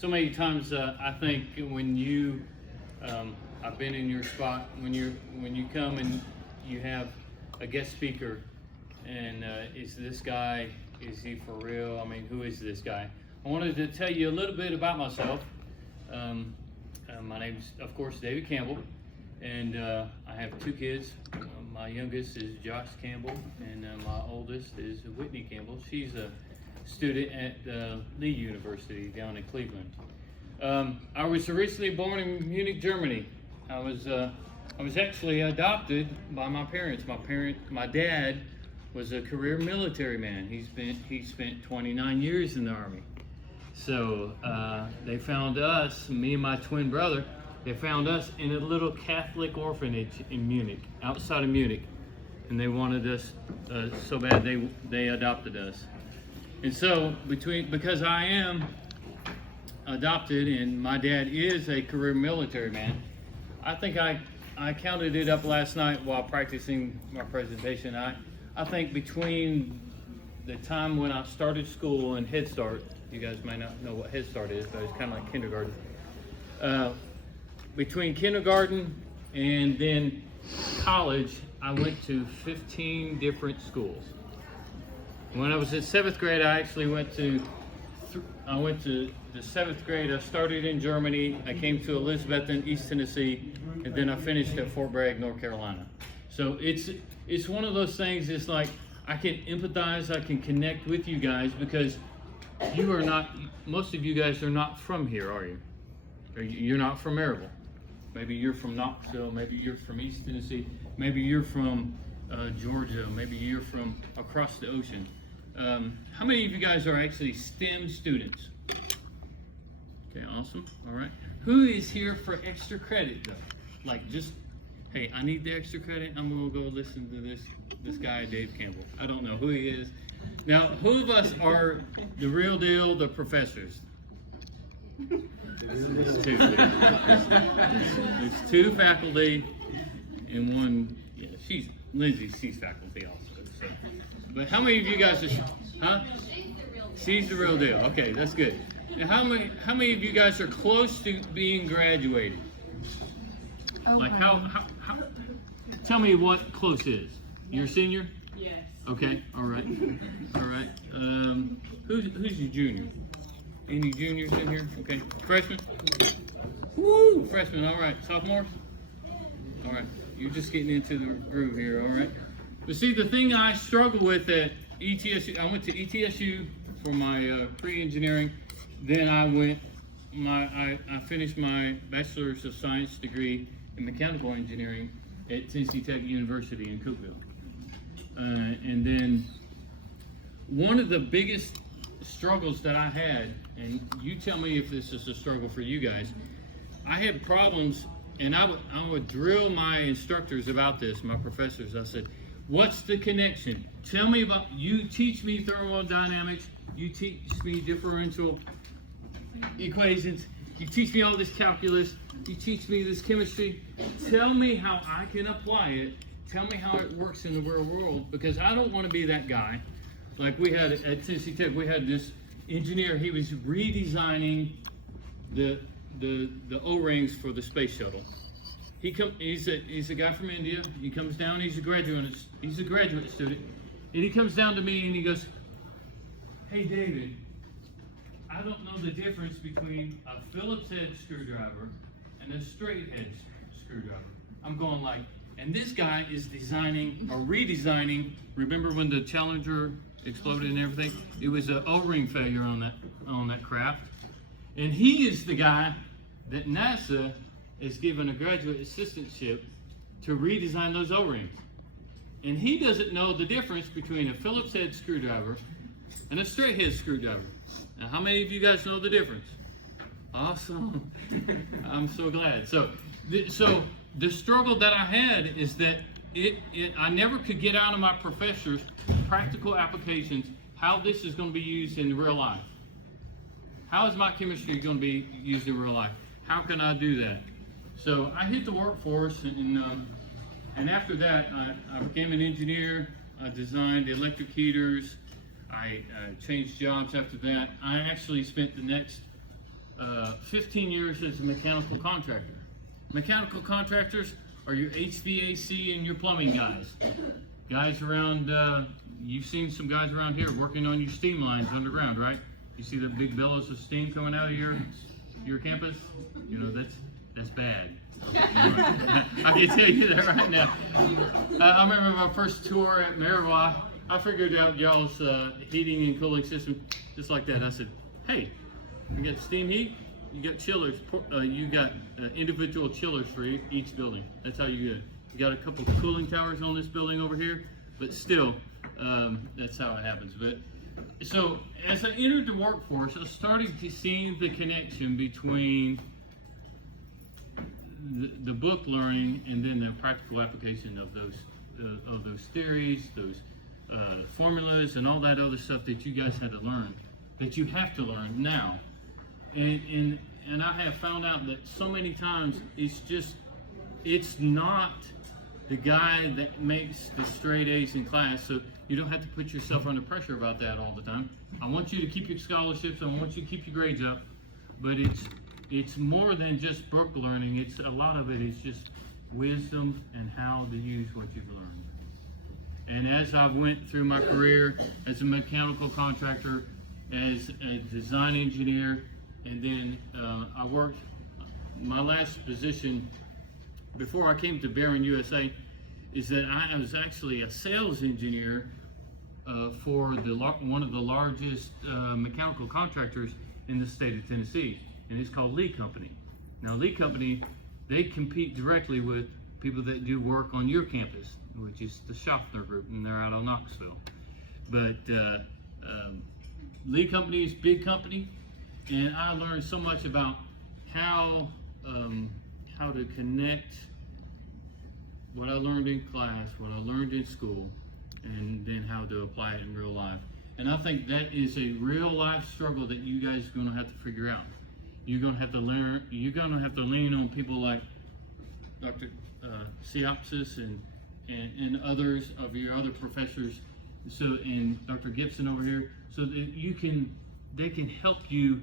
So many times I think when you, I've been in your spot when you come and you have a guest speaker, and is this guy, is he for real? I mean, who is this guy? I wanted to tell you a little bit about myself. My name's, of course, David Campbell, and I have two kids. My youngest is Josh Campbell, and my oldest is Whitney Campbell. She's a student at Lee University down in Cleveland. I was originally born in Munich, Germany. I was actually adopted by my parents. My dad was a career military man. He spent 29 years in the Army. So they found us, me and my twin brother, they found us in a little Catholic orphanage in Munich, outside of Munich. And they wanted us so bad they adopted us. And so because I am adopted and my dad is a career military man, I think I counted it up last night while practicing my presentation. I think between the time when I started school and Head Start, you guys may not know what Head Start is, but it's kind of like kindergarten. Between kindergarten and then college, I went to 15 different schools. When I was in 7th grade, I actually went to the 7th grade. I started in Germany. I came to Elizabethton, East Tennessee, and then I finished at Fort Bragg, North Carolina. So it's one of those things. It's like I can empathize, I can connect with you guys because you are not. Most of you guys are not from here, are you? Or you're not from Maryville. Maybe you're from Knoxville. Maybe you're from East Tennessee. Maybe you're from Georgia. Maybe you're from across the ocean. How many of you guys are actually STEM students? Okay, awesome. All right. Who is here for extra credit though? Like just, hey, I need the extra credit. I'm gonna go listen to this guy, Dave Campbell. I don't know who he is. Now, who of us are the real deal, the professors? There's two. There's two faculty and one. Yeah, she's faculty also. So. But how many of you guys are? Huh? She's the real deal. Okay, that's good. Now, how many of you guys are close to being graduated? Oh, like how? Tell me what close is. You're a senior? Yes. Okay. All right. All right. Who's your junior? Any juniors in here? Okay. Freshman? Woo! Freshman. All right. Sophomores? All right. You're just getting into the groove here. All right. But see, the thing I struggle with at ETSU, I went to ETSU for my pre-engineering. Then I finished my Bachelor's of Science degree in Mechanical Engineering at Tennessee Tech University in Cookeville. And then one of the biggest struggles that I had, and you tell me if this is a struggle for you guys, I had problems, and I would drill my instructors about this, my professors. I said, what's the connection? Tell me about, you teach me thermodynamics, you teach me differential equations, you teach me all this calculus, you teach me this chemistry. Tell me how I can apply it. Tell me how it works in the real world, because I don't want to be that guy. Like we had at Tennessee Tech, we had this engineer, he was redesigning the O-rings for the space shuttle. He's a guy from India. He comes down, he's a graduate student, and he comes down to me and he goes, hey David, I don't know the difference between a Phillips head screwdriver and a straight head screwdriver. I'm going like, and this guy is designing or redesigning. Remember when the Challenger exploded and everything? It was an O-ring failure on that craft. And he is the guy that NASA is given a graduate assistantship to redesign those O-rings. And he doesn't know the difference between a Phillips head screwdriver and a straight head screwdriver. Now, how many of you guys know the difference? Awesome. I'm so glad. So the struggle that I had is that I never could get out of my professors practical applications how this is going to be used in real life. How is my chemistry going to be used in real life? How can I do that? So I hit the workforce, and after that, I became an engineer. I designed electric heaters. I changed jobs after that. I actually spent the next 15 years as a mechanical contractor. Mechanical contractors are your HVAC and your plumbing guys. Guys around, you've seen some guys around here working on your steam lines underground, right? You see the big billows of steam coming out of your campus? You know, that's bad. I can tell you that right now. I remember my first tour at Marywa. I figured out y'all's heating and cooling system just like that. I said, hey, you got steam heat, you got chillers, you got individual chillers for each building. That's how you get it. You got a couple cooling towers on this building over here, but still, that's how it happens. But so as I entered the workforce, I started to see the connection between the book learning and then the practical application of those theories, those formulas, and all that other stuff that you guys had to learn, that you have to learn now. And I have found out that so many times it's not the guy that makes the straight A's in class, so you don't have to put yourself under pressure about that all the time. I want you to keep your scholarships, I want you to keep your grades up, but it's more than just book learning. It's a lot of it is just wisdom and how to use what you've learned. And as I went through my career as a mechanical contractor, as a design engineer, and then I worked, my last position before I came to BaronUSA is that I was actually a sales engineer for one of the largest mechanical contractors in the state of Tennessee, and it's called Lee Company. Now Lee Company, they compete directly with people that do work on your campus, which is the Schaffner Group, and they're out of Knoxville. But Lee Company is a big company, and I learned so much about how to connect what I learned in class, what I learned in school, and then how to apply it in real life. And I think that is a real life struggle that you guys are going to have to figure out. You're going to have to learn. You're going to have to lean on people like Dr. Siopsis and others of your other professors. So, and Dr. Gibson over here, so that they can help you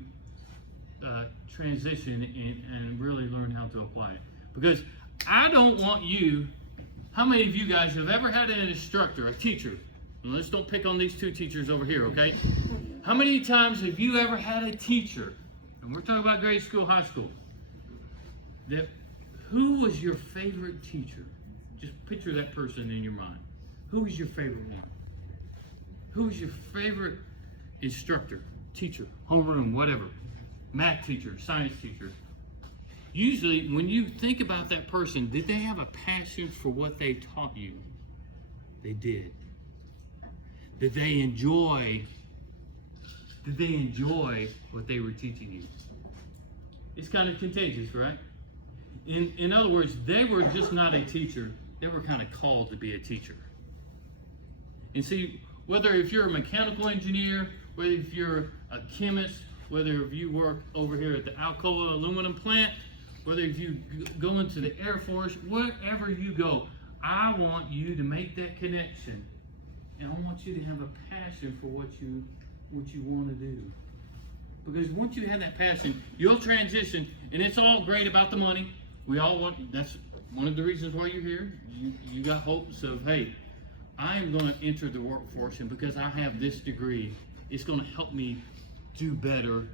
transition and really learn how to apply it. Because I don't want you. How many of you guys have ever had an instructor, a teacher? Well, let's don't pick on these two teachers over here, okay? How many times have you ever had a teacher, and we're talking about grade school, high school, who was your favorite teacher? Just picture that person in your mind. Who was your favorite one? Who was your favorite instructor, teacher, homeroom, whatever, math teacher, science teacher? Usually, when you think about that person, did they have a passion for what they taught you? They did. Did they enjoy what they were teaching you? It's kind of contagious, right? In other words, they were just not a teacher. They were kind of called to be a teacher. And see, whether if you're a mechanical engineer, whether if you're a chemist, whether if you work over here at the Alcoa aluminum plant, whether if you go into the Air Force, wherever you go, I want you to make that connection. And I want you to have a passion for what you want to do. Because once you have that passion, you'll transition, and it's all great about the money. We all want, that's one of the reasons why you're here. You got hopes of, hey, I am going to enter the workforce, and because I have this degree, it's going to help me do better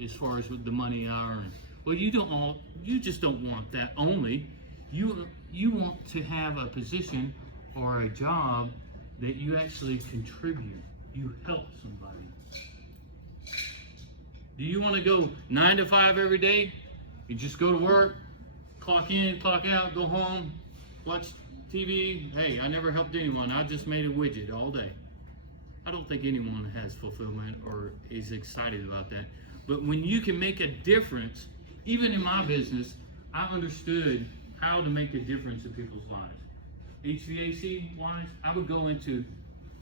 as far as with the money I earn. Well, you just don't want that only. You want to have a position or a job that you actually contribute. You help somebody. Do you want to go 9 to 5 every day? You just go to work, clock in, clock out, go home, watch TV. Hey, I never helped anyone. I just made a widget all day. I don't think anyone has fulfillment or is excited about that. But when you can make a difference, even in my business, I understood how to make a difference in people's lives. HVAC wise, I would go into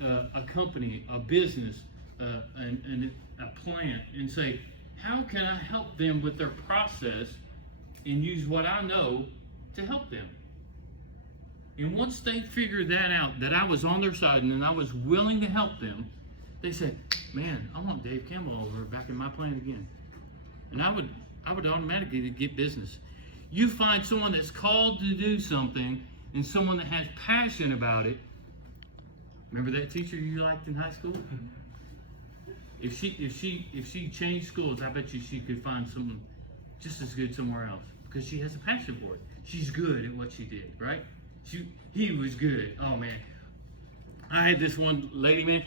a company, a business, and a plant and say, how can I help them with their process and use what I know to help them? And once they figured that out, that I was on their side and I was willing to help them, they said, man, I want Dave Campbell over back in my plant again. And I would I would automatically get business. You find someone that's called to do something and someone that has passion about it. Remember that teacher you liked in high school? If she changed schools, I bet you she could find someone just as good somewhere else because she has a passion for it. She's good at what she did, right? He was good. Oh man, I had this one lady, man.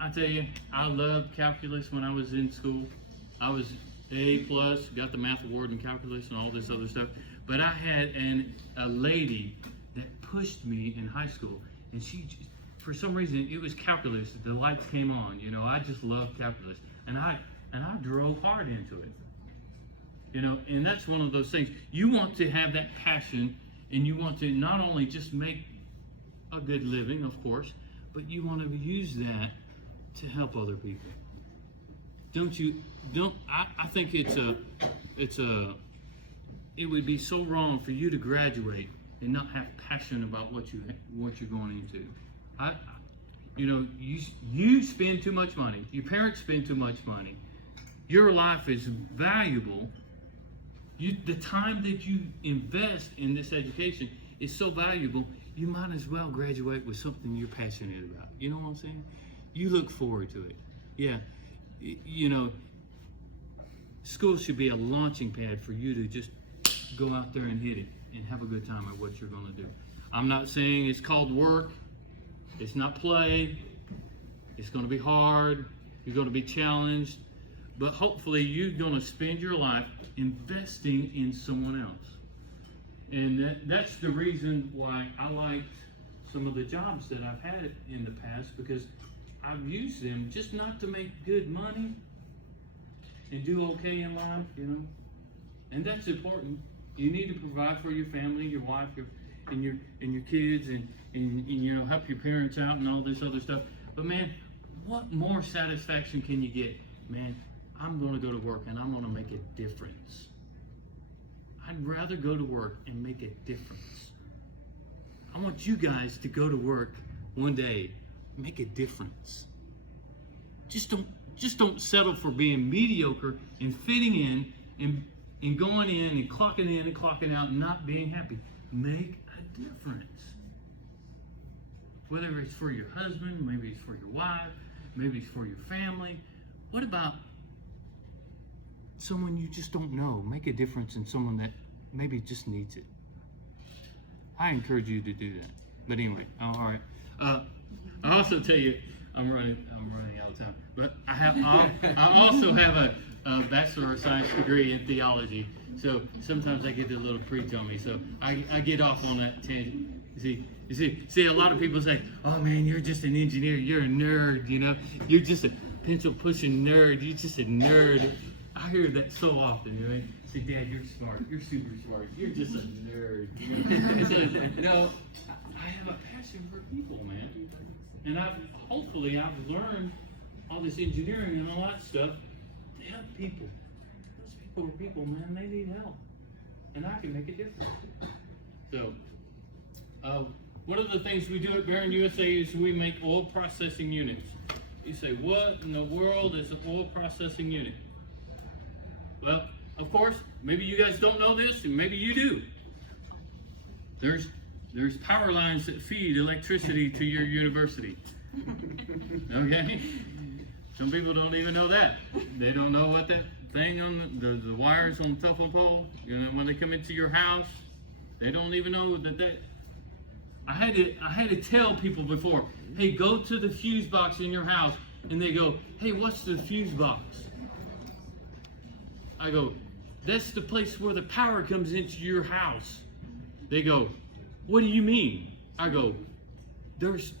I tell you, I loved calculus when I was in school. I was A+, got the math award in calculus and all this other stuff. But I had a lady that pushed me in high school, and she, for some reason, it was calculus. The lights came on. You know, I just loved calculus, and I drove hard into it. You know, and that's one of those things. You want to have that passion, and you want to not only just make a good living, of course, but you want to use that to help other people. I think it would be so wrong for you to graduate and not have passion about what you're going into. You spend too much money. Your parents spend too much money. Your life is valuable. The time that you invest in this education is so valuable, you might as well graduate with something you're passionate about. You know what I'm saying? You look forward to it. Yeah. You know, school should be a launching pad for you to just go out there and hit it and have a good time at what you're going to do. I'm not saying it's called work. It's not play. It's going to be hard. You're going to be challenged. But hopefully you're going to spend your life investing in someone else. And that's the reason why I liked some of the jobs that I've had in the past, because I've used them just not to make good money and do okay in life, you know. And that's important. You need to provide for your family, your wife, and your kids, and you know, help your parents out and all this other stuff. But man, what more satisfaction can you get? Man, I'm going to go to work and I'm going to make a difference. I'd rather go to work and make a difference. I want you guys to go to work one day, make a difference. Just don't settle for being mediocre and fitting in and going in and clocking out and not being happy. Make a difference. Whether it's for your husband, maybe it's for your wife, maybe it's for your family. What about someone you just don't know? Make a difference in someone that maybe just needs it. I encourage you to do that. But anyway, all right. I also tell you, I'm running out of time. But I also have a Bachelor of Science degree in theology. So sometimes I get a little preach on me. So I get off on that tangent. You see, a lot of people say, "Oh man, you're just an engineer. You're a nerd. You know, you're just a pencil pushing nerd. You're just a nerd." I hear that so often. You know, say, "Dad, you're smart. You're super smart. You're just a nerd." You know? No, I have a passion for people, man. And hopefully I've learned all this engineering and all that stuff to help people. Those people are people, man. They need help, and I can make a difference. So, one of the things we do at BaronUSA is we make oil processing units. You say, what in the world is an oil processing unit? Well, of course, maybe you guys don't know this, and maybe you do. There's power lines that feed electricity to your university. Okay? Some people don't even know that. They don't know what that thing on the wires on the telephone pole, you know, when they come into your house, they don't even know that. I had to tell people before, hey, go to the fuse box in your house, and they go, hey, what's the fuse box? I go, that's the place where the power comes into your house. They go, what do you mean? I go, there's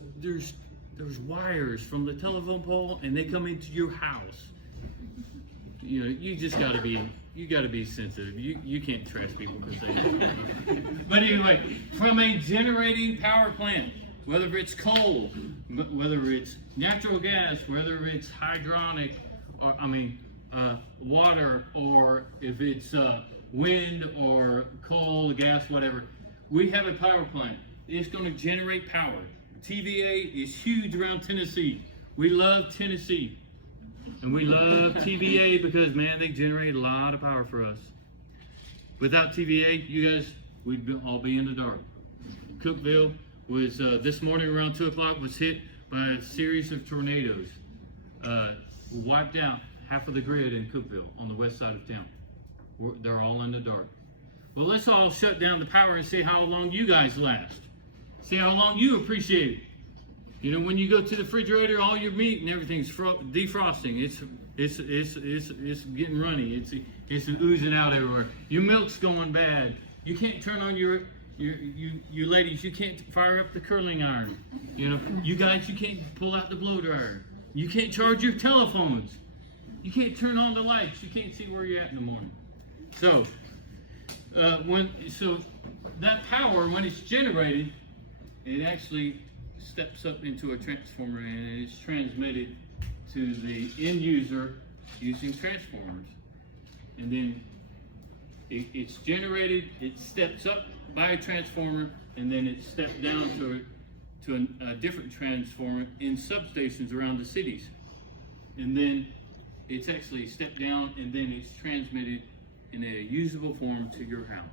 wires from the telephone pole and they come into your house. You know, you just gotta be sensitive. You can't trash people because they don't. But anyway, from a generating power plant, whether it's coal, whether it's natural gas, whether it's hydronic, or water, or if it's wind or coal, gas, whatever, we have a power plant. It's going to generate power. TVA is huge around Tennessee. We love Tennessee. And we love TVA because, man, they generate a lot of power for us. Without TVA, you guys, we'd all be in the dark. Cookeville was, this morning around 2 o'clock, was hit by a series of tornadoes. Wiped out half of the grid in Cookeville on the west side of town. They're all in the dark. Well, let's all shut down the power and see how long you guys last. See how long you appreciate it. You know, when you go to the refrigerator, all your meat and everything's defrosting. It's getting runny. It's oozing out everywhere. Your milk's going bad. You can't turn on you ladies. You can't fire up the curling iron. You know, you guys, you can't pull out the blow dryer. You can't charge your telephones. You can't turn on the lights. You can't see where you're at in the morning. So, so that power, when it's generated, it actually steps up into a transformer and it's transmitted to the end user using transformers. And then it's generated, it steps up by a transformer, and then it steps down to a different transformer in substations around the cities. And then it's actually stepped down, and then it's transmitted in a usable form to your house.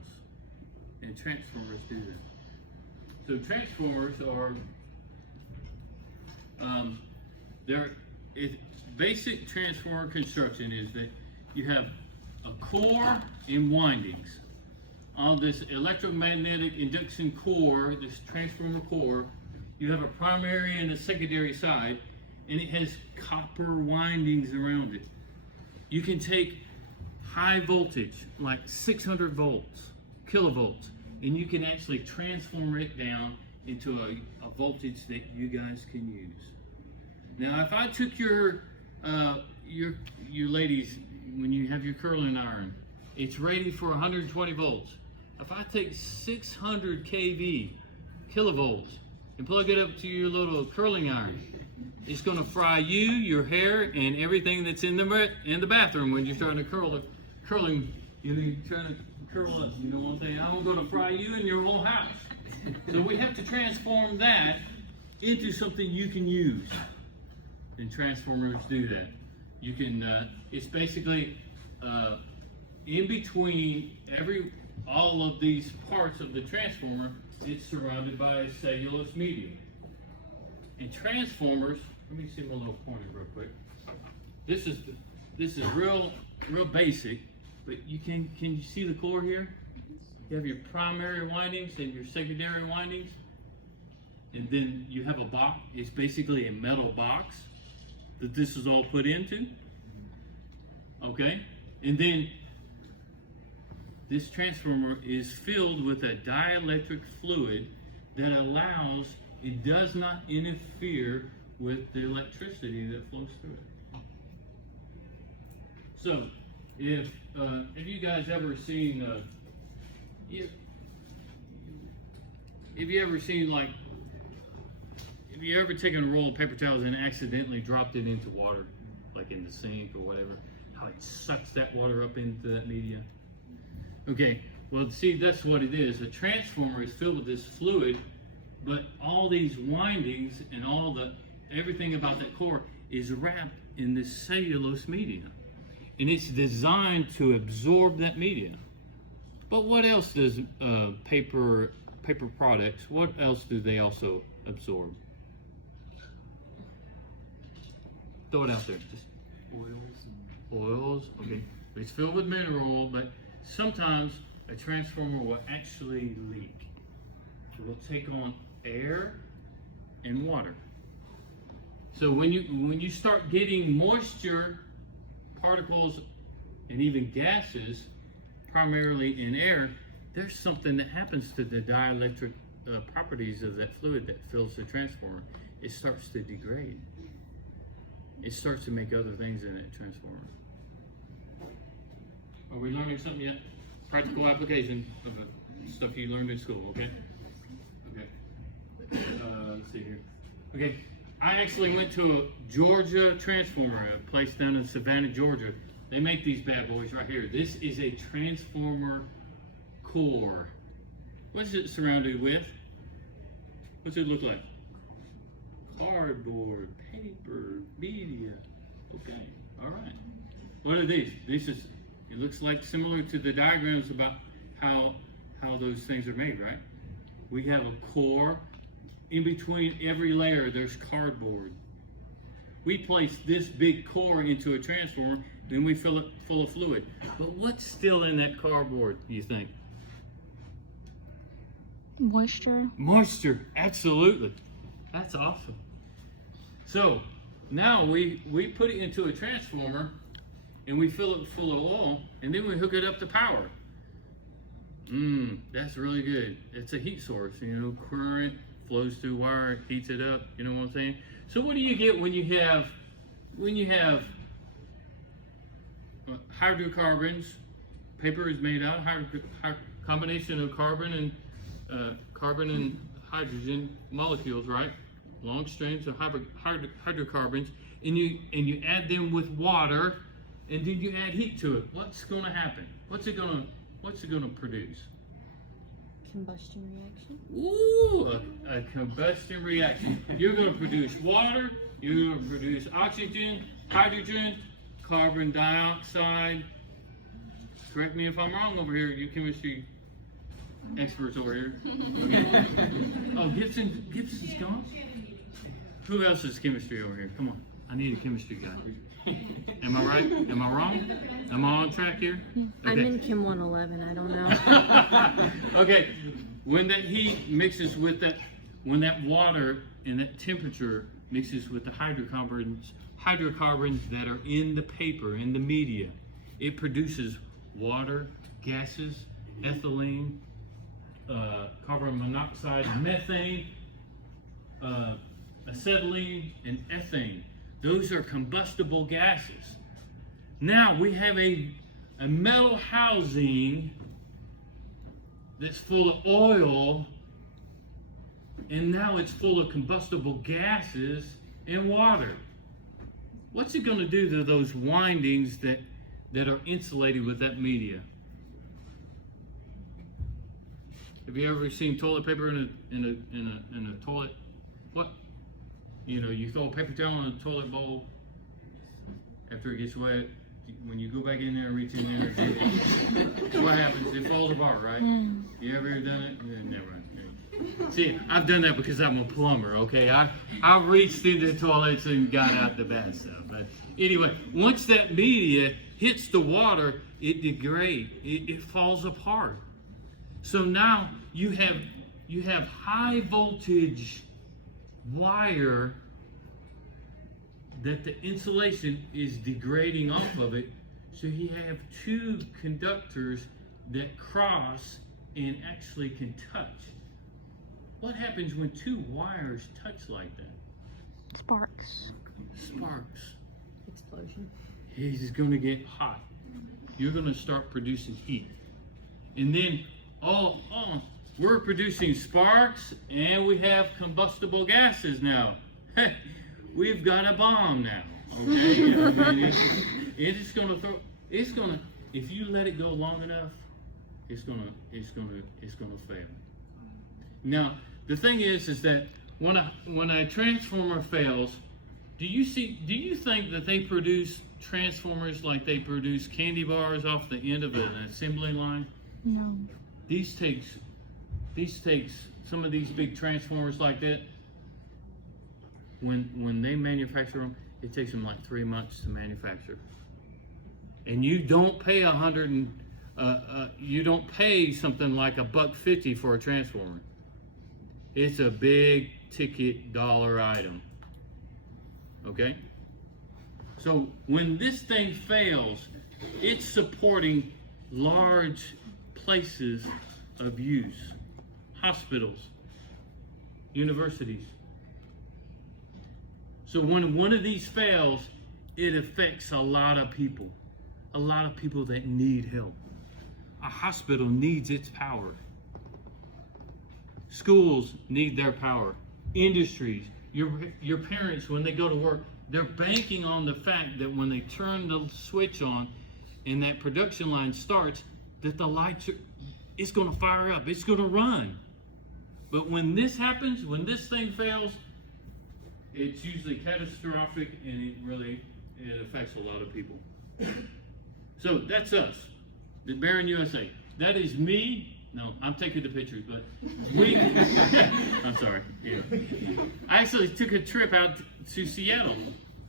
And transformers do that. So transformers are, basic transformer construction is that you have a core and windings. On this electromagnetic induction core, this transformer core, you have a primary and a secondary side, and it has copper windings around it. You can take high voltage, like 600 volts, kilovolts, and you can actually transform it down into a voltage that you guys can use. Now, if I took you ladies, when you have your curling iron, it's rated for 120 volts. If I take 600 kV, kilovolts, and plug it up to your little curling iron, it's going to fry you, your hair, and everything that's in the bathroom when you're starting to curling. You're trying to curl up. You don't want that. I'm going to fry you and your whole house. So we have to transform that into something you can use. And transformers do that. You can. It's basically in between all of these parts of the transformer. It's surrounded by a cellulose medium. And transformers. Let me see my little pointer real quick. This is real basic, but can you see the core here? You have your primary windings and your secondary windings, and then you have a box. It's basically a metal box that this is all put into. Okay, and then this transformer is filled with a dielectric fluid that it does not interfere with the electricity that flows through it. So, if you guys ever seen, if you ever taken a roll of paper towels and accidentally dropped it into water, like in the sink or whatever, how it sucks that water up into that media? Okay, well, see, that's what it is. A transformer is filled with this fluid, but all these windings and everything about that core is wrapped in this cellulose media. And it's designed to absorb that media. But what else does paper products, what else do they also absorb? Throw it out there. Just oils, okay. It's filled with mineral oil, but sometimes a transformer will actually leak. It will take on air and water. So when you start getting moisture, particles, and even gases, primarily in air, there's something that happens to the dielectric properties of that fluid that fills the transformer. It starts to degrade. It starts to make other things in that transformer. Are we learning something yet? Practical application of the stuff you learned in school, okay? Okay. Let's see here. Okay, I actually went to a Georgia transformer, a place down in Savannah, Georgia. They make these bad boys right here. This is a transformer core. What is it surrounded with? What's it look like? Cardboard, paper, media. Okay. All right. What are these? It looks like similar to the diagrams about how those things are made, right? We have a core. In between every layer, there's cardboard. We place this big core into a transformer, then we fill it full of fluid. But what's still in that cardboard, you think? Moisture. Moisture, absolutely. That's awesome. So now we put it into a transformer and we fill it full of oil and then we hook it up to power. That's really good. It's a heat source, current flows through wire, heats it up, you know what I'm saying? So what do you get when you have hydrocarbons? Paper is made out of combination of carbon and hydrogen molecules, right? Long strings of hydrocarbons, and you add them with water, and then you add heat to it. What's going to happen? What's it going to produce? Combustion reaction. Ooh, a combustion reaction. You're going to produce water. You're going to produce oxygen, hydrogen, carbon dioxide. Correct me if I'm wrong over here, you chemistry experts over here. Okay. Oh, Gibson's gone? Who else is chemistry over here? Come on. I need a chemistry guy. Am I right? Am I wrong? Am I on track here? Okay. I'm in Chem 111, I don't know. Okay. When that heat mixes with that, when that water and that temperature mixes with the hydrocarbons that are in the paper, in the media, it produces water, gases, ethylene, carbon monoxide, methane, acetylene, and ethane. Those are combustible gases. Now we have a metal housing that's full of oil, and now it's full of combustible gases and water. What's it going to do to those windings that are insulated with that media? Have you ever seen toilet paper in a toilet? What? You throw a paper towel in a toilet bowl after it gets wet. When you go back in there and reach in there, what happens? It falls apart, right? You ever done it? Never. See, I've done that because I'm a plumber. Okay, I reached into the toilets and got out the bad stuff. But anyway, once that media hits the water, it degrades. It falls apart. So now you have high voltage wire that the insulation is degrading off of it. So you have two conductors that cross and actually can touch. What happens when two wires touch like that? Sparks. Sparks. Explosion. It's going to get hot. You're going to start producing heat. And then, we're producing sparks and we have combustible gases now. We've got a bomb now. Okay? If you let it go long enough, it's gonna fail. Now, the thing is that when a transformer fails, do you think that they produce transformers like they produce candy bars off the end of an assembly line? No. These takes some of these big transformers like that. When they manufacture them, it takes them like 3 months to manufacture. And you don't pay you don't pay something like $1.50 for a transformer. It's a big ticket dollar item. Okay? So when this thing fails, it's supporting large places of use. Hospitals, universities. So when one of these fails, it affects a lot of people that need help. A hospital needs its power. Schools need their power. Industries, your parents, when they go to work, they're banking on the fact that when they turn the switch on and that production line starts, that the lights it's going to fire up, it's going to run. But when this happens, when this thing fails, it's usually catastrophic and it really it affects a lot of people. So that's us, the BaronUSA. That is me. No, I'm taking the pictures, but we. I'm sorry. Yeah. I actually took a trip out to Seattle.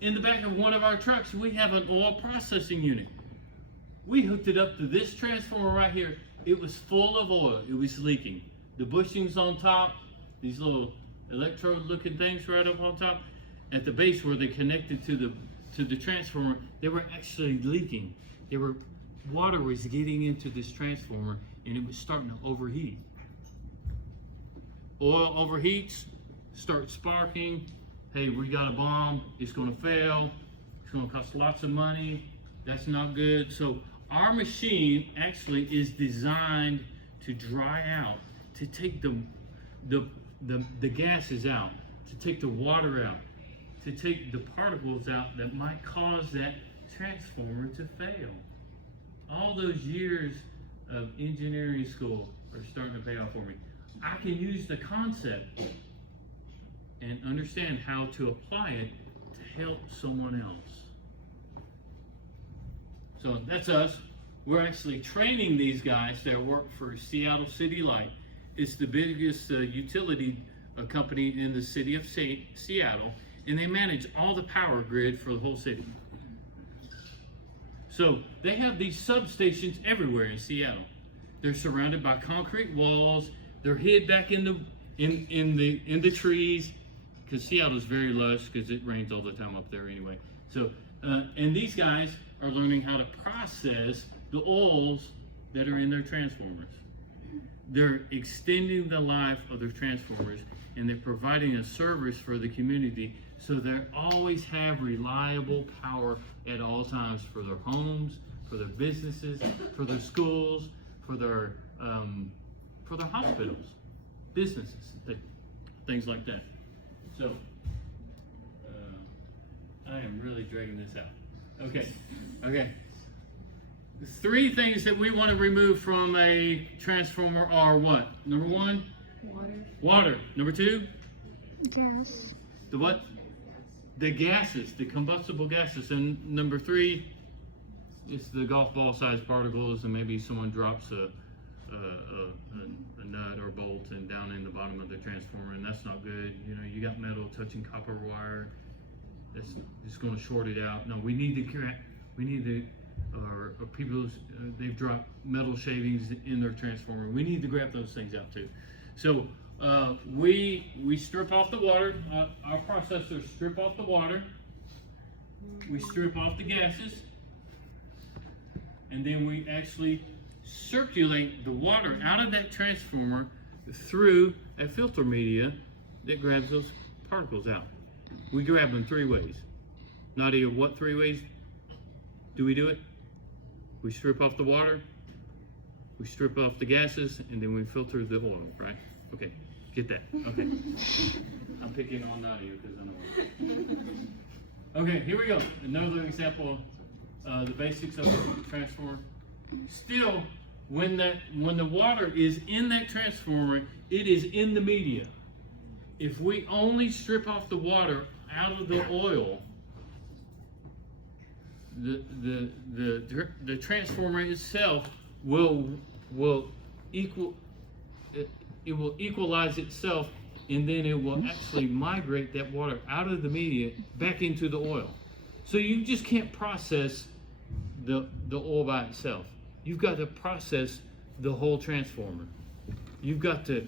In the back of one of our trucks, we have an oil processing unit. We hooked it up to this transformer right here. It was full of oil. It was leaking. The bushings on top, these little electrode-looking things right up on top, at the base where they connected to the transformer, they were actually leaking. Water was getting into this transformer, and it was starting to overheat. Oil overheats, starts sparking. Hey, we got a bomb. It's going to fail. It's going to cost lots of money. That's not good. So our machine actually is designed to dry out, to take the gases out, to take the water out, to take the particles out that might cause that transformer to fail. All those years of engineering school are starting to pay off for me. I can use the concept and understand how to apply it to help someone else. So that's us. We're actually training these guys that work for Seattle City Light. It's the biggest utility company in the city of Seattle, and they manage all the power grid for the whole city. So they have these substations everywhere in Seattle. They're surrounded by concrete walls. They're hid back in the trees, because Seattle's very lush because it rains all the time up there anyway. So and these guys are learning how to process the oils that are in their transformers. They're extending the life of their transformers, and they're providing a service for the community, so they always have reliable power at all times for their homes, for their businesses, for their schools, for their hospitals, businesses, things like that. So I am really dragging this out. Okay. 3 things that we want to remove from a transformer are what? Number 1? Water. Number 2? Gas. The what? The gases, the combustible gases. And number 3 is the golf ball sized particles, and maybe someone drops a nut or bolt and down in the bottom of the transformer, and that's not good. You know, you got metal touching copper wire. That's just going to short it out. No, we need to or people, they've dropped metal shavings in their transformer. We need to grab those things out too. So we strip off the water. Our processors strip off the water. We strip off the gases, and then we actually circulate the water out of that transformer through a filter media that grabs those particles out. We grab them 3 ways. Nadia, what 3 ways do we do it? We strip off the water, we strip off the gases, and then we filter the oil, right? Okay, get that. Okay. I'm picking on Nadia because I know. Okay, here we go. Another example of the basics of the transformer. Still, when the water is in that transformer, it is in the media. If we only strip off the water out of the oil, the transformer itself will equalize itself, and then it will actually migrate that water out of the media back into the oil. So you just can't process the oil by itself. You've got to process the whole transformer. You've got to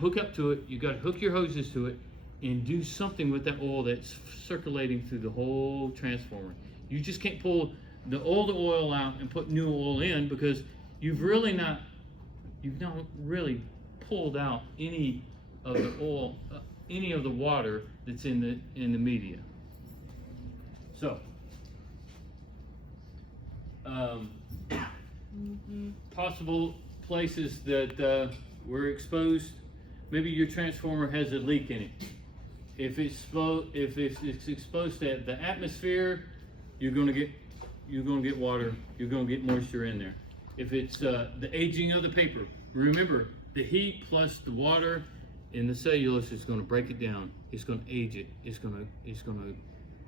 hook up to it. You've got to hook your hoses to it and do something with that oil that's circulating through the whole transformer. You just can't pull the old oil out and put new oil in, because you've not really pulled out any of the oil, any of the water that's in the media. So, possible places that we're exposed. Maybe your transformer has a leak in it. If it's exposed to the atmosphere, you're going to get water. You're going to get moisture in there. If it's the aging of the paper, remember the heat plus the water and the cellulose is going to break it down. It's going to age it. It's going to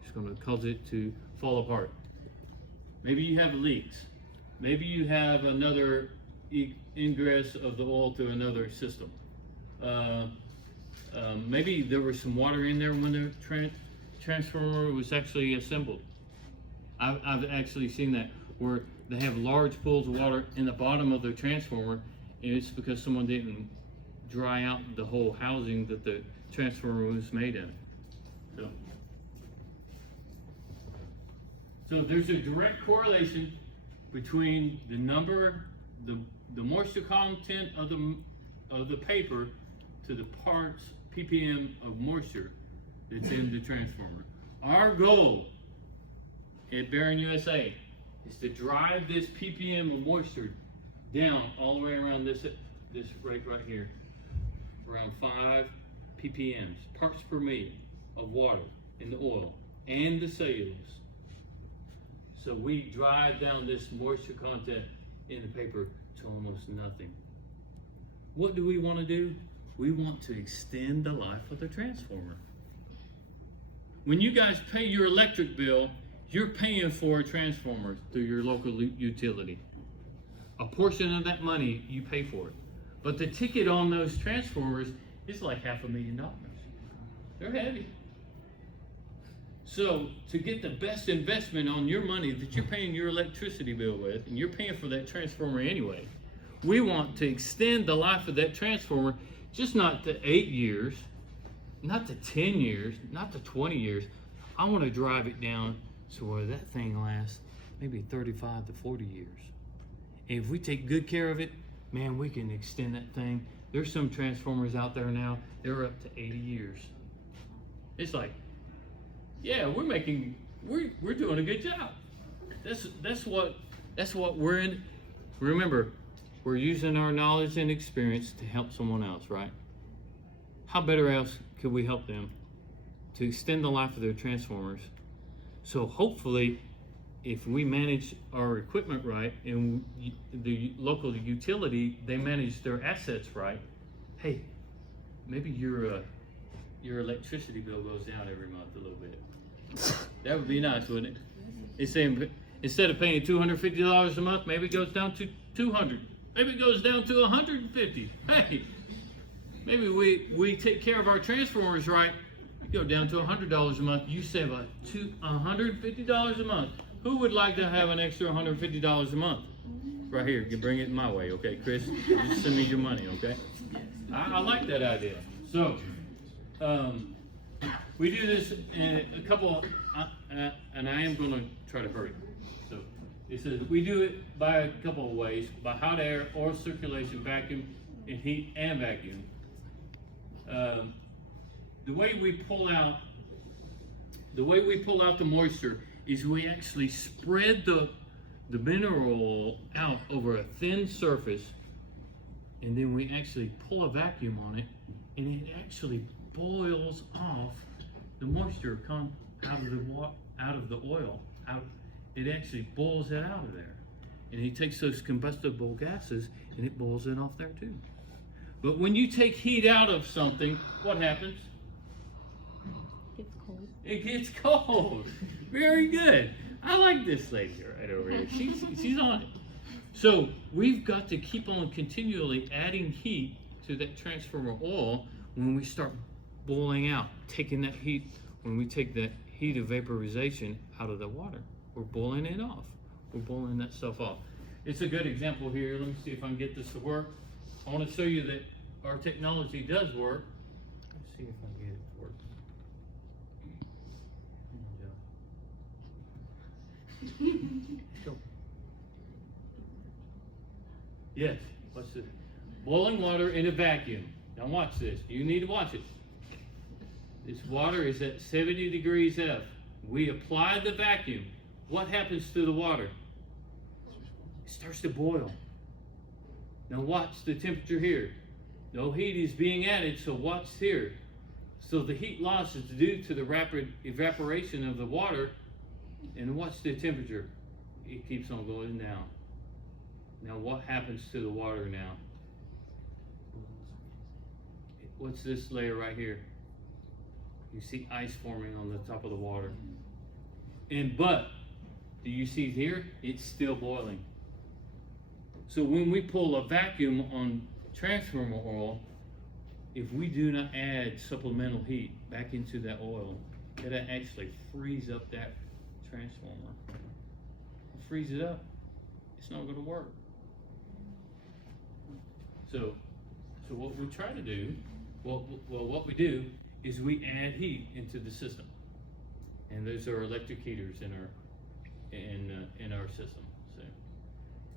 It's going to cause it to fall apart. Maybe you have leaks. Maybe you have another ingress of the oil to another system. Maybe there was some water in there when the transformer was actually assembled. I've actually seen that where they have large pools of water in the bottom of their transformer, and it's because someone didn't dry out the whole housing that the transformer was made in. So there's a direct correlation between the number, the moisture content of the paper to the parts ppm of moisture that's in the transformer. Our goal at BaronUSA is to drive this ppm of moisture down all the way around this rake right here, around 5 ppms, parts per million of water in the oil and the cellulose. So we drive down this moisture content in the paper to almost nothing. What do we want to do? We want to extend the life of the transformer. When you guys pay your electric bill, you're paying for a transformer through your local utility. A portion of that money, you pay for it. But the ticket on those transformers is like $500,000. They're heavy. So to get the best investment on your money that you're paying your electricity bill with, and you're paying for that transformer anyway, we want to extend the life of that transformer, just not to 8 years, not to 10 years, not to 20 years. I want to drive it down so where that thing lasts maybe 35 to 40 years. And if we take good care of it, man, we can extend that thing. There's some transformers out there now, they're up to 80 years. It's like, yeah, we're doing a good job. That's what we're in. Remember, we're using our knowledge and experience to help someone else, right? How better else could we help them to extend the life of their transformers? So hopefully, if we manage our equipment right and the local utility, they manage their assets right, hey, maybe your electricity bill goes down every month a little bit. That would be nice, wouldn't it? It's saying instead of paying $250 a month, maybe it goes down to $200. Maybe it goes down to $150. Hey, maybe we take care of our transformers right. We go down to $100 a month. You save $150 a month. Who would like to have an extra $150 a month? Right here, you bring it my way, okay, Chris? Just send me your money, okay? I like that idea. So, we do this in a couple, and I am going to try to hurry. So, it says we do it by a couple of ways: by hot air or circulation, vacuum, and heat and vacuum. The way we pull out the moisture is we actually spread the mineral oil out over a thin surface, and then we actually pull a vacuum on it, and it actually boils off the moisture out of the oil. It actually boils it out of there, and he takes those combustible gases and it boils it off there too. But when you take heat out of something, what happens? It's cold. It gets cold. Very good. I like this lady right over here. She's on it. So we've got to keep on continually adding heat to that transformer oil when we start boiling out, taking that heat, when we take that heat of vaporization out of the water. We're boiling it off. We're boiling that stuff off. It's a good example here. Let me see if I can get this to work. I want to show you that our technology does work. Let's see if I can get it to work. Go. Yes, watch this. Boiling water in a vacuum. Now watch this. You need to watch it. This water is at 70 degrees F. We apply the vacuum. What happens to the water? It starts to boil. Now watch the temperature here. No heat is being added, so watch here. So the heat loss is due to the rapid evaporation of the water, and watch the temperature. It keeps on going down. Now what happens to the water now? What's this layer right here? You see ice forming on the top of the water. But, do you see here? It's still boiling. So when we pull a vacuum on transformer oil, if we do not add supplemental heat back into that oil, it'll actually freeze up that transformer. Freeze it up, it's not gonna work. So what we try to do, what we do is we add heat into the system. And those are electric heaters in our system. So,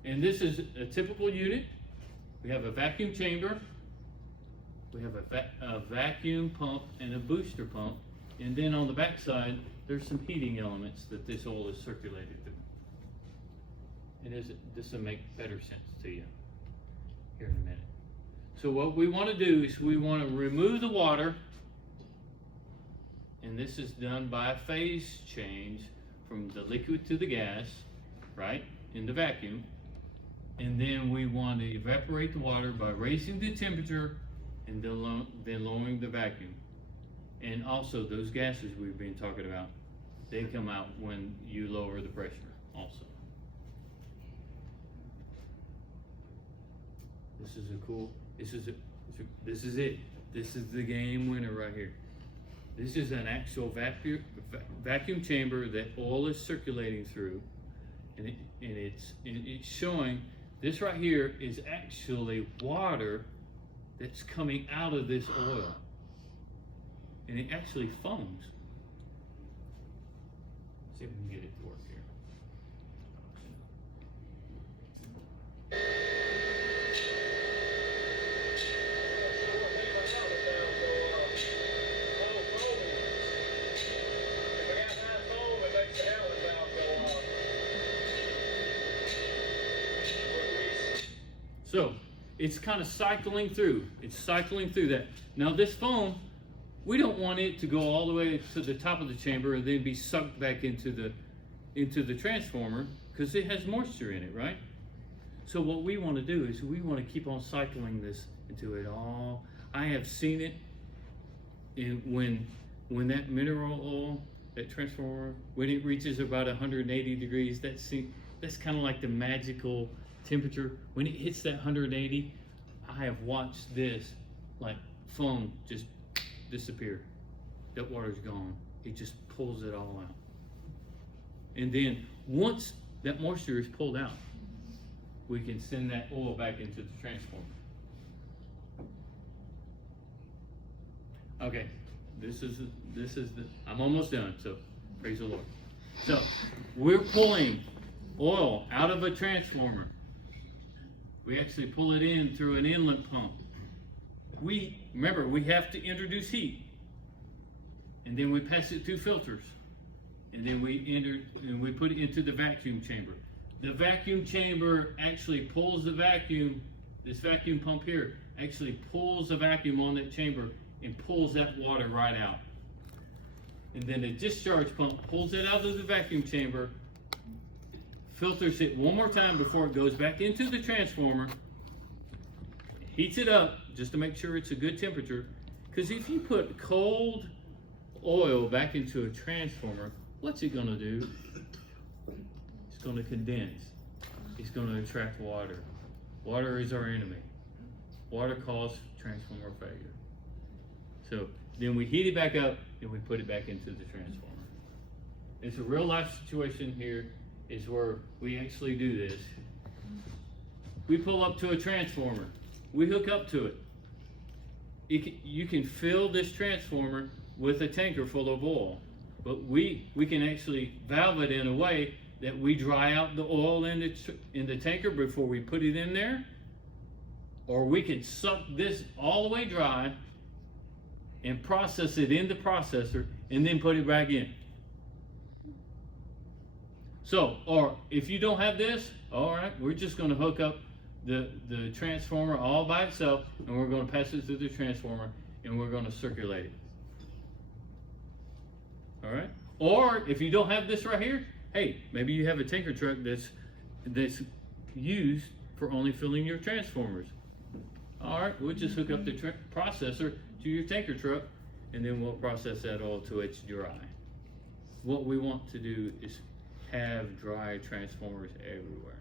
and this is a typical unit. We have a vacuum chamber, we have a vacuum pump and a booster pump, and then on the back side there's some heating elements that this oil is circulated through. And this will make better sense to you here in a minute. So what we want to do is we want to remove the water, and this is done by a phase change from the liquid to the gas, right, in the vacuum. And then we want to evaporate the water by raising the temperature and then lowering the vacuum. And also those gases we've been talking about, they come out when you lower the pressure also. This is it. This is the game winner right here. This is an actual vacuum chamber that oil is circulating through, and it's showing this right here is actually water that's coming out of this oil, and it actually foams. Let's see if we can get it to work here. So it's kind of cycling through. It's cycling through that. Now this foam, we don't want it to go all the way to the top of the chamber and then be sucked back into the transformer, because it has moisture in it, right? So what we want to do is we want to keep on cycling this into it all. I have seen it when that mineral oil, that transformer, when it reaches about 180 degrees, that's kind of like the magical temperature. When it hits that 180, I have watched this like foam just disappear. That water's gone. It just pulls it all out. And then once that moisture is pulled out, we can send that oil back into the transformer. Okay, this is the, I'm almost done, so praise the Lord. So we're pulling oil out of a transformer. We actually pull it in through an inlet pump. Remember, we have to introduce heat, and then we pass it through filters, and then we put it into the vacuum chamber. The vacuum chamber actually pulls the vacuum. This vacuum pump here actually pulls the vacuum on that chamber and pulls that water right out. And then the discharge pump pulls it out of the vacuum chamber, filters it one more time before it goes back into the transformer, heats it up just to make sure it's a good temperature. Because if you put cold oil back into a transformer, what's it going to do? It's going to condense. It's going to attract water. Water is our enemy. Water causes transformer failure. So then we heat it back up and we put it back into the transformer. It's a real life situation here is where we actually do this. We pull up to a transformer. We hook up to it. You can fill this transformer with a tanker full of oil, but we can actually valve it in a way that we dry out the oil in the tanker before we put it in there, or we could suck this all the way dry and process it in the processor and then put it back in. So, or if you don't have this, all right, we're just going to hook up the transformer all by itself, and we're going to pass it through the transformer, and we're going to circulate it. All right? Or if you don't have this right here, hey, maybe you have a tanker truck that's used for only filling your transformers. All right, we'll just hook up the processor to your tanker truck, and then we'll process that oil till it's dry. what we want to do is have dry transformers everywhere.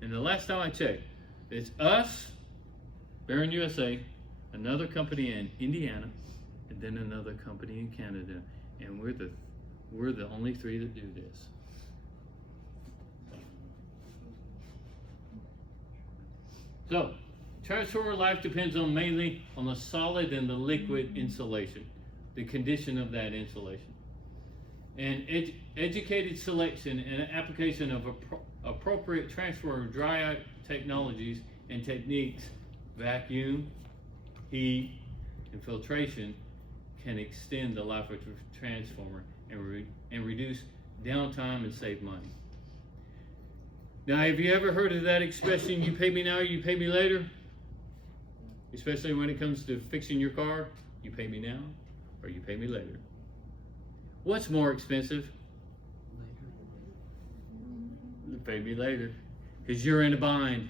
And the last time I checked, it's us, BaronUSA, another company in Indiana, and then another company in Canada, and we're the only three that do this. So, transformer life depends mainly on the solid and the liquid insulation, the condition of that insulation. And educated selection and application of appropriate transfer of dry out technologies and techniques, vacuum, heat, and filtration, can extend the life of a transformer and reduce downtime and save money. Now, have you ever heard of that expression, you pay me now, you pay me later? Especially when it comes to fixing your car, you pay me now or you pay me later. What's more expensive? You pay me later. Because you're in a bind.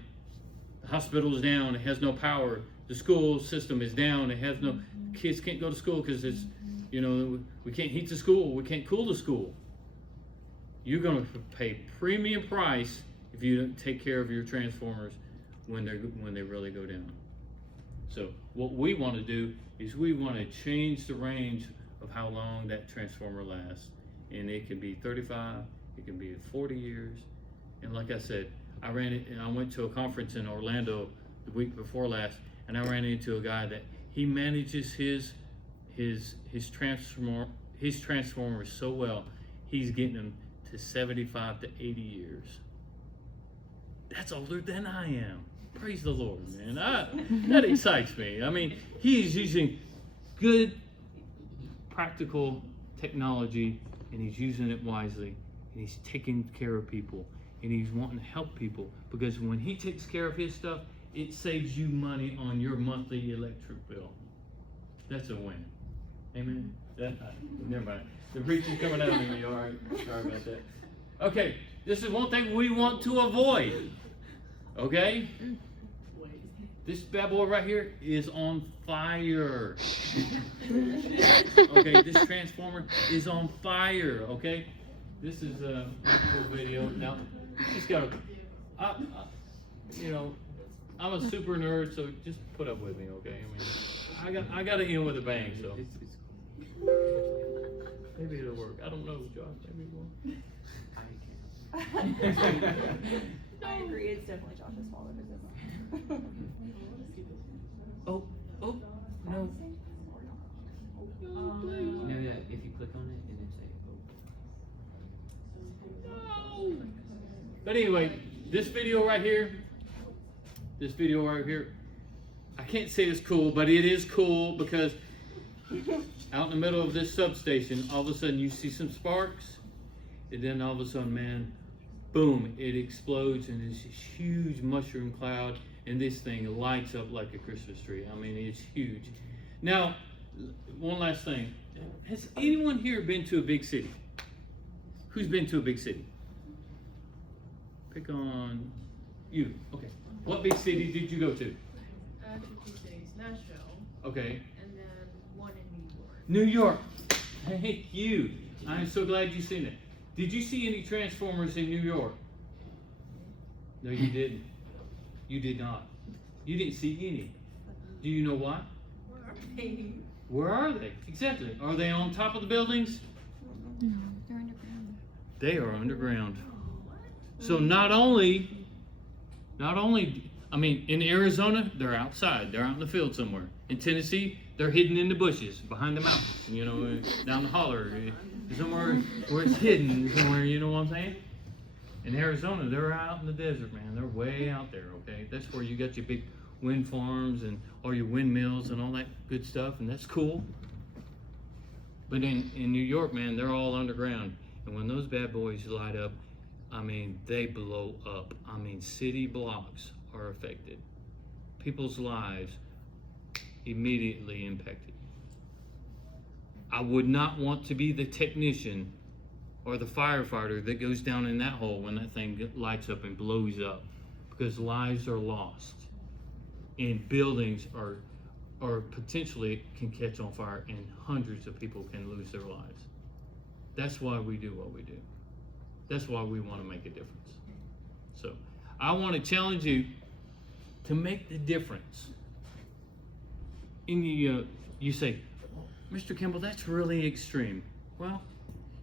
The hospital is down, it has no power. The school system is down, it has no, kids can't go to school because it's, we can't heat the school, we can't cool the school. You're going to pay premium price if you don't take care of your transformers when they really go down. So what we want to do is we want to change the range of how long that transformer lasts. And it can be 35, it can be 40 years. And like I said, I went to a conference in Orlando the week before last, and I ran into a guy that he manages his transformers so well, he's getting them to 75 to 80 years. That's older than I am. Praise the Lord, man. That excites me. I mean, he's using good, practical technology, and he's using it wisely, and he's taking care of people, and he's wanting to help people, because when he takes care of his stuff, it saves you money on your monthly electric bill. That's a win. Amen? Never mind. The preacher's coming out of me, all right? Sorry about that. Okay, this is one thing we want to avoid. Okay? This bad boy right here is on fire. Okay, this transformer is on fire, okay? This is a cool video. Now, just gotta, I'm a super nerd, so just put up with me, okay? I mean, I gotta end with a bang, so. Maybe it'll work. I don't know, Josh. Maybe it won't. I agree, it's definitely Josh's fault if it doesn't. Oh, no. No, yeah, if you click on it and then say, No. But anyway, this video right here, I can't say it's cool, but it is cool because out in the middle of this substation, all of a sudden you see some sparks, and then all of a sudden, man, boom, it explodes, and it's this huge mushroom cloud, and this thing lights up like a Christmas tree. I mean, it's huge. Now, one last thing. Has anyone here been to a big city? Who's been to a big city? Pick on you. Okay. What big city did you go to? Actually, 2 cities, Nashville, Okay. and then one in New New York. York. Thank you. I'm so glad you've seen it. Did you see any transformers in New York? No, you didn't. You did not. You didn't see any. Do you know why? Where are they? Where are they? Exactly. Are they on top of the buildings? No, they're underground. They are underground. So not only, I mean, in Arizona, they're outside. They're out in the field somewhere. In Tennessee, they're hidden in the bushes, behind the mountains, down the holler, somewhere where it's hidden, somewhere, you know what I'm saying? In Arizona, they're out in the desert, man. They're way out there, okay? That's where you got your big wind farms and all your windmills and all that good stuff, and that's cool. But in New York, man, they're all underground. And when those bad boys light up, I mean, they blow up. I mean, city blocks are affected. People's lives immediately impacted. I would not want to be the technician or the firefighter that goes down in that hole when that thing lights up and blows up, because lives are lost and buildings are potentially can catch on fire and hundreds of people can lose their lives. That's why we do what we do. That's why we want to make a difference. So I want to challenge you to make the difference. In the, you say, Mr. Campbell, that's really extreme. Well,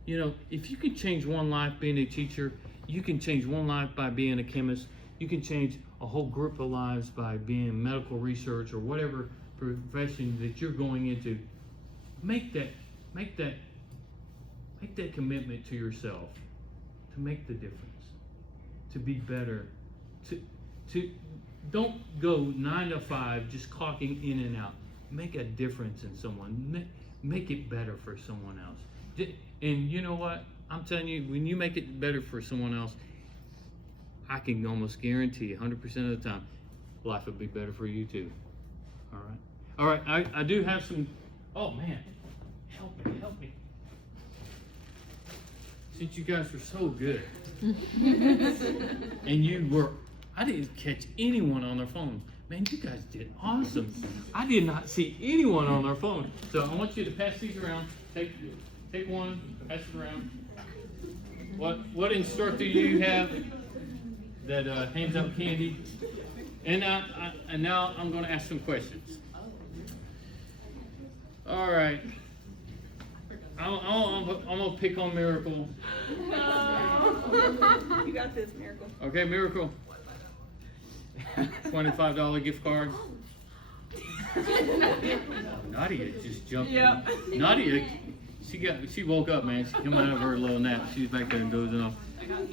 you know, if you can change one life being a teacher, you can change one life by being a chemist, you can change a whole group of lives by being medical research or whatever profession that you're going into. Make that commitment to yourself to make the difference, to be better, to don't go 9 to 5 just clocking in and out. Make a difference in someone. Make it better for someone else. And you know what? I'm telling you, when you make it better for someone else, I can almost guarantee 100% of the time, life will be better for you too. All right. I do have some. Oh man, help me. Since you guys were so good, and I didn't catch anyone on their phone. Man, you guys did awesome. I did not see anyone on their phone. So I want you to pass these around. Take one, pass it around. What instructor do you have that hands out candy? And now I'm going to ask some questions. All right. I'm going to pick on Miracle. No. You got this, Miracle. Okay, Miracle. $25 gift card. Nadia just jumped. Yeah. Nadia, she woke up, man. She come out of her little nap. She's back there and dozing off.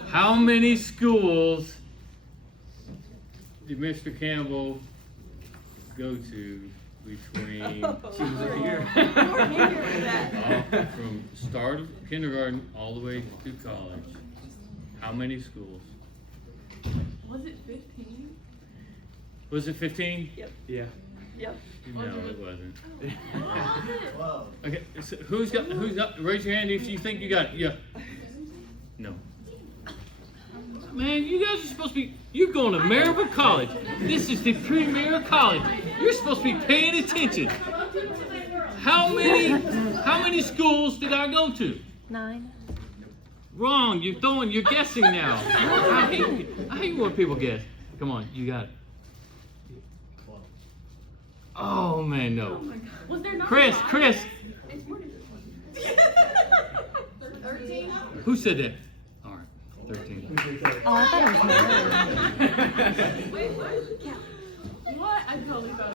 How many schools did Mr. Campbell go to between from start of kindergarten all the way to college? How many schools? Was it 15? Was it 15? Yep. Yeah. Yep. No, it wasn't. Okay, so who's got? Raise your hand if you think you got it. Yeah. No. Man, you guys are supposed to be. You're going to Maryville College. This is the premier college. You're supposed to be paying attention. How many schools did I go to? 9. Wrong. You're guessing now. I hate when people guess. Come on, you got it. Oh man, no. Was there not? Chris. It's more than 13? Who said that? All right, 13. Oh, I thought it was 9. Wait, what? What? I totally thought